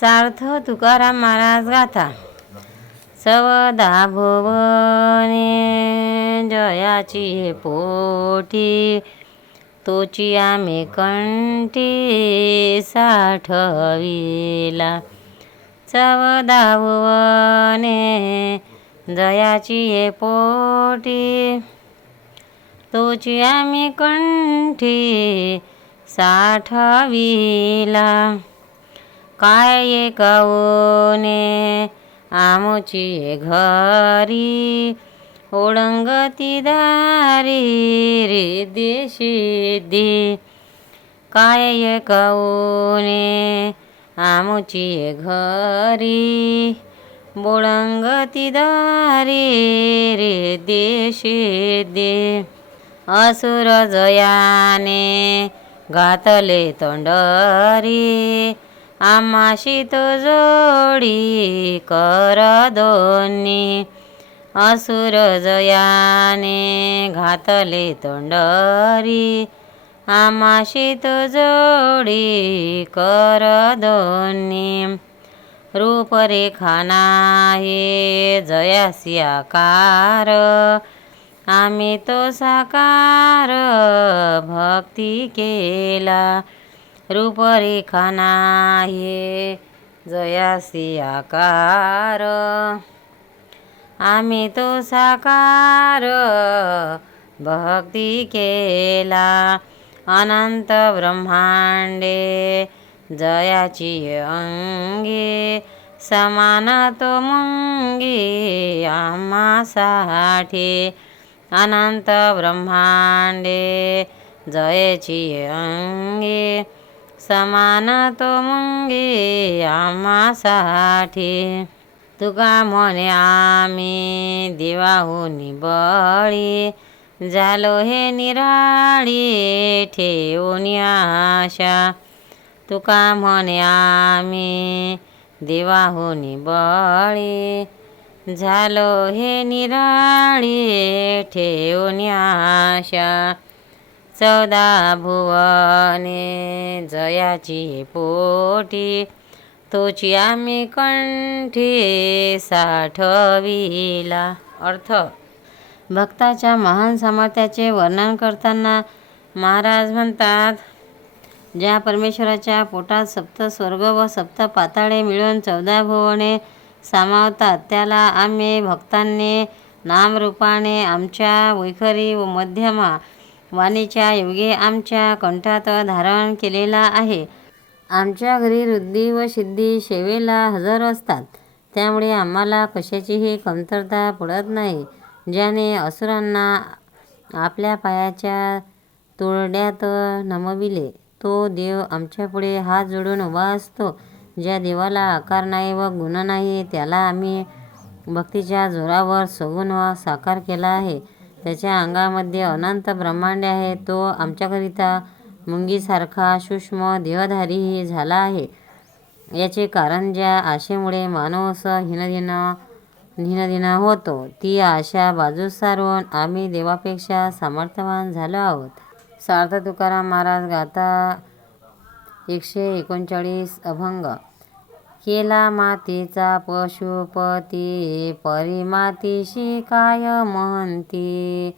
सार्थ तुकाराम महाराज गाथा. सवदा भुवने जयाची हे पोटी. तोची आम्ही कंठी साठविला. सवदा भुवने जयाची हे पोटी. तोची आम्ही कंठी साठविला. काय ये कवने घरी. ओळंगती दारी रिद्धी सिद्धी काय ये कवने घरी. बोळंगती दारी रिद्धी सिद्धी असुर जयाने घातले तोंडरी. आमाशी तो जोडी कर दोन्ही. असुर जयाने घातले तोंडरी. आमाशी तो जोडी कर दोन्ही. रूपरेखा नाही जयासी आकार. आम्ही तो साकार भक्ती केला. रूपरेखा नाही जयासी आकार. आम्ही तो साकार. भक्ती केला. अनंत ब्रह्मांडे. जयाची अंगी. समान तो मुंगी. आम्हासाठी. अनंत ब्रह्मांडे. जयाची अंगी. समान तो मुंगी आम्हासाठी तुका म्हणे आम्ही दिवाहुनी बळी झालो हे निराळी ठेवून आशा. तुका म्हणे आम्ही दिवाहुनी बळी झालो हे निराळी ठेवून आशा. चौदा भुवने जयाची पोटी. तोची आम्ही कंठी साठविला. अर्थ. भक्ताच्या महान सामर्थ्याचे वर्णन करताना महाराज म्हणतात ज्या परमेश्वराच्या पोटात सप्त स्वर्ग व सप्त पाताळे मिळून चौदा भुवने सामावतात त्याला आम्ही भक्तांनी नामरूपाने आमच्या वैखरी व मध्यमा वाणीच्या योगे आमच्या कंठात धारण केलेला आहे. आमच्या घरी वृद्धी व सिद्धी सेवेला हजर असतात. त्यामुळे आम्हाला कशाचीही कमतरता पडत नाही ज्याने असुरांना आपल्या पायाच्या तोरड्यात नमविले. तो देव आमच्यापुढे हात जोडून उभा असतो. ज्या देवाला आकार नाही व गुण नाही त्याला आम्ही भक्तीच्या जोरावर सगुण व साकार केला आहे. त्याच्या अंगामध्ये अनंत ब्रह्मांडे आहे. तो आमच्याकरिता मुंगीसारखा सूक्ष्म देहधारीही झाला आहे. याचे कारण ज्या आशेमुळे मानव असं हिनदिन हिनदिन होतो ती आशा बाजूस सारून आम्ही देवापेक्षा सामर्थ्यवान झालो आहोत. सार्थ तुकाराम महाराज गाथा एकशे एकोणचाळीस अभंग. केला मातीचा पशुपती परिमातीशी काय म्हणती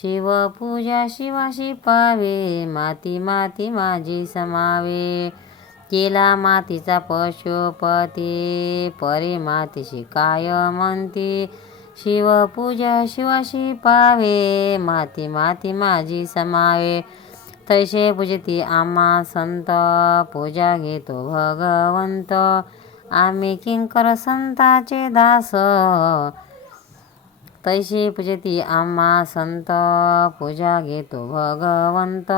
शिवपूजा शिवाशी पावे माती माती माझी समावे. केला मातीचा पशुपती परिमातीशी काय म्हणती शिवपूजा शिवाशी पावे माती माती माझी समावे. तैसे पूजती आम्हा संत पूजा घेतो भगवंत आम्ही किंकर संताचे दास। तैसे पूजती आम्हा संत पूजा घेतो भगवंत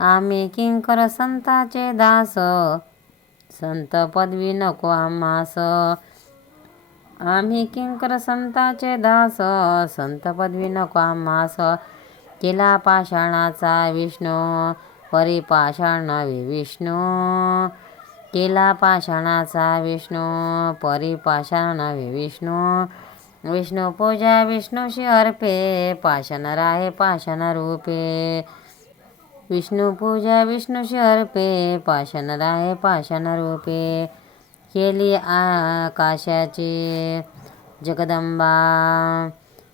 आम्ही किंकर संताचे दास। संत पदवी नको आम्हास आम्ही किंकर संताचे दास। संत पदवी नको आम्हास केला पाषाणाचा विष्णू परिपाषाण नवे विष्णू. केला पाषाणाचा विष्णू परिपाषाण नवे विष्णू. विष्णू पूजा विष्णूशी अर्पे पाषाण राहे पाषाण रूपे. विष्णू पूजा विष्णूशी अर्पे पाषाण राहे पाषाण रूपे. केली आकाशाची जगदंबा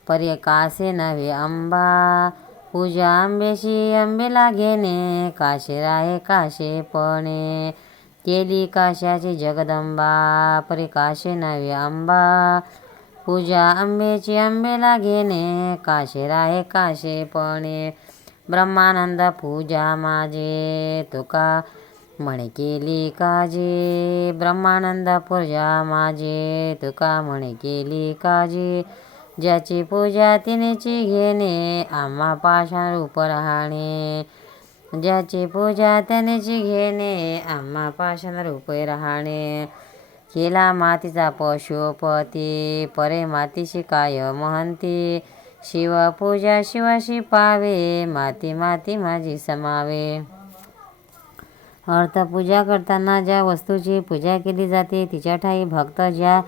परी कासे नव्हे अंबा. पूजा आंबेशी आंबेला घेणे काशे राहे काशेपणे केली काशाची जगदंबा परी काशे नवी आंबा. पूजा आंबेची आंबेला घेणे काशे राहे काशेपणे ब्रह्मानंद पूजा माझे तुका म्हणे केली काजी. ब्रह्मानंद पूजा माझे तुका म्हणे केली काजी. ज्याची पूजा तिनेची घेणे आम्हा पाषाण रूप राहणे. ज्याची पूजा त्यानेची घेणे आम्हा पाषाण रूपे राहणे. केला मातीचा पशुपती परे मातीशी काय महंती. शिवपूजा शिवाशी पावे माती माती माझी समावे. अर्थपूजा करताना ज्या वस्तूची पूजा केली जाते तिच्या ठाई भक्त ज्या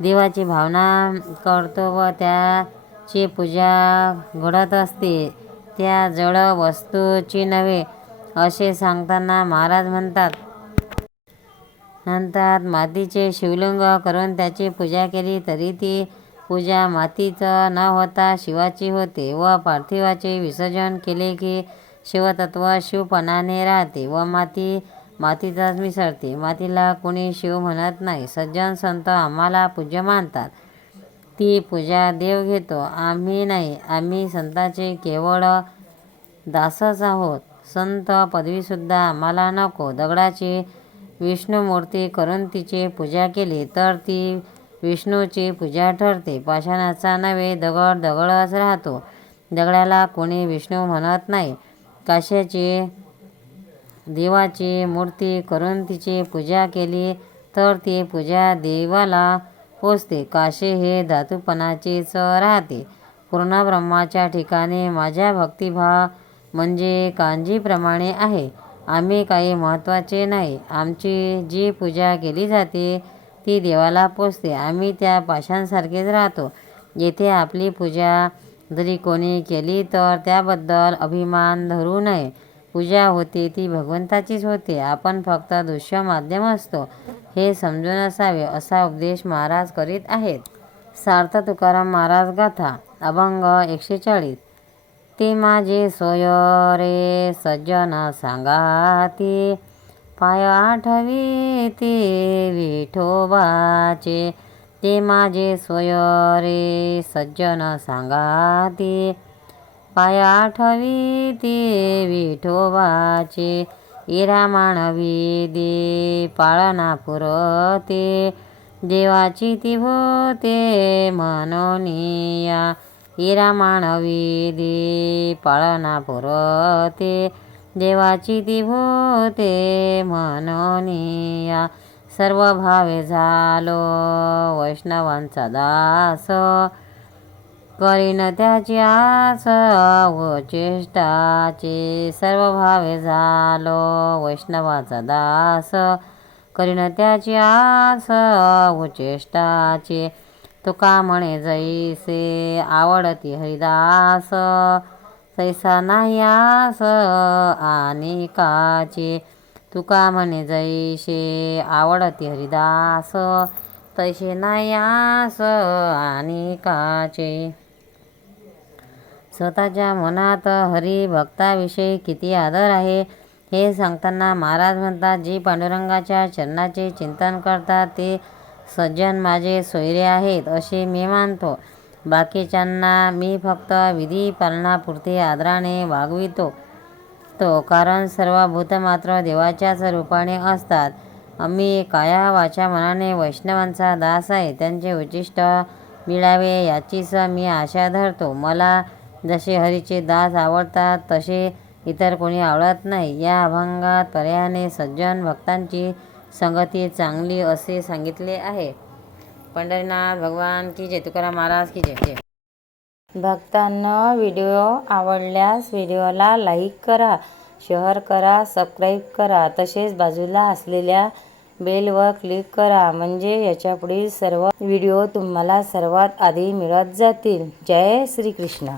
देवाची भावना करतो व त्याची पूजा घडत असते. त्या जड वस्तूची नव्हे असे सांगताना महाराज म्हणतात. म्हणतात मातीचे शिवलिंग करून त्याची पूजा केली तरी ती पूजा मातीचं न होता शिवाची होते व पार्थिवाचे विसर्जन केले की शिवतत्व शिवपणाने राहते व माती मातीतच मिसळते मातीला कोणी शिव म्हणत नाही. सज्जन संत आम्हाला पूज्य मानतात. ती पूजा देव घेतो. आम्ही नाही. आम्ही संताचे केवळ दासच आहोत. संत पदवीसुद्धा आम्हाला नको. दगडाची विष्णूमूर्ती करून तिची पूजा केली तर ती विष्णूची पूजा ठरते. पाषाणाचा नव्हे दगड दगडच राहतो. दगडाला कोणी विष्णू म्हणत नाही. काश्याची देवाची मूर्ती करून तिची पूजा केली तर ती पूजा देवाला पोचते. काशे हे धातूपणाचेच राहते. पूर्ण ब्रह्माच्या ठिकाणी माझ्या भक्तिभाव म्हणजे कांजीप्रमाणे आहे. आम्ही काही महत्त्वाचे नाही. आमची जी पूजा केली जाते ती देवाला पोचते. आम्ही त्या पाशांसारखेच राहतो. येथे आपली पूजा जरी कोणी केली तर त्याबद्दल अभिमान धरू नये. पूजा होते ती भगवंताचीच होते. आपण फक्त दृश्य माध्यम असतो. हे समजून असावे असा उपदेश महाराज करीत आहेत. सार्थ तुकाराम महाराज गाथा अभंग एकशे चाळीस. ते माझे सोय रे सज्जन सांगाती. पाय आठवी ते विठोबाचे. ते माझे सोय रे सज्जन सांगाते. पाय आठवी ते विठोबाचे इरा मानवी दे पाळणा पुरते. देवाची ती होते मनोनिया. इरा मानवी दे पाळणा पुरते. देवाची ती भूते मनोनिया. सर्व भावे झालो वैष्णवांचा दास. करीन त्याची आस व चेष्टाचे सर्व भावे झालो. वैष्णवाचा दास करीन त्याची आस चेष्टाची चेष्टाचे. तुका म्हणे जैसे आवडती हरिदास तैसा नाही आस आणि काचे. तुका म्हणे जैसे आवडती हरिदास तैसे नाही आस आणि काचे. स्वतःच्या मनात हरिभक्ताविषयी किती आदर आहे हे सांगताना महाराज म्हणतात जी पांडुरंगाच्या चरणाचे चिंतन करतात ते सज्जन माझे सोयरे आहेत असे मी मानतो. बाकीच्यांना मी फक्त विधी पालनापुरते आदराने वागवितो. तो कारण सर्व भूत मात्र देवाच्याच रूपाने असतात. आम्ही काया वाच्या मनाने वैष्णवांचा दास आहे त्यांचे उच्चिष्ट मिळावे याचीच मी आशा धरतो. मला जसे हरीचे दास आवडतात तसे इतर कोणी आवडत नाही. या अभंगात पर्यायाने सज्जन भक्तांची संगती चांगली असे सांगितले आहे. पंढरीनाथ भगवान की जय. तुकाराम महाराज की जय. जय. भक्तांना व्हिडिओ आवडल्यास व्हिडिओला लाईक करा शेअर करा सबस्क्राईब करा. तसेच बाजूला असलेल्या बेलवर क्लिक करा म्हणजे याच्यापुढील सर्व व्हिडिओ तुम्हाला सर्वात आधी मिळत जातील. जय श्रीकृष्ण.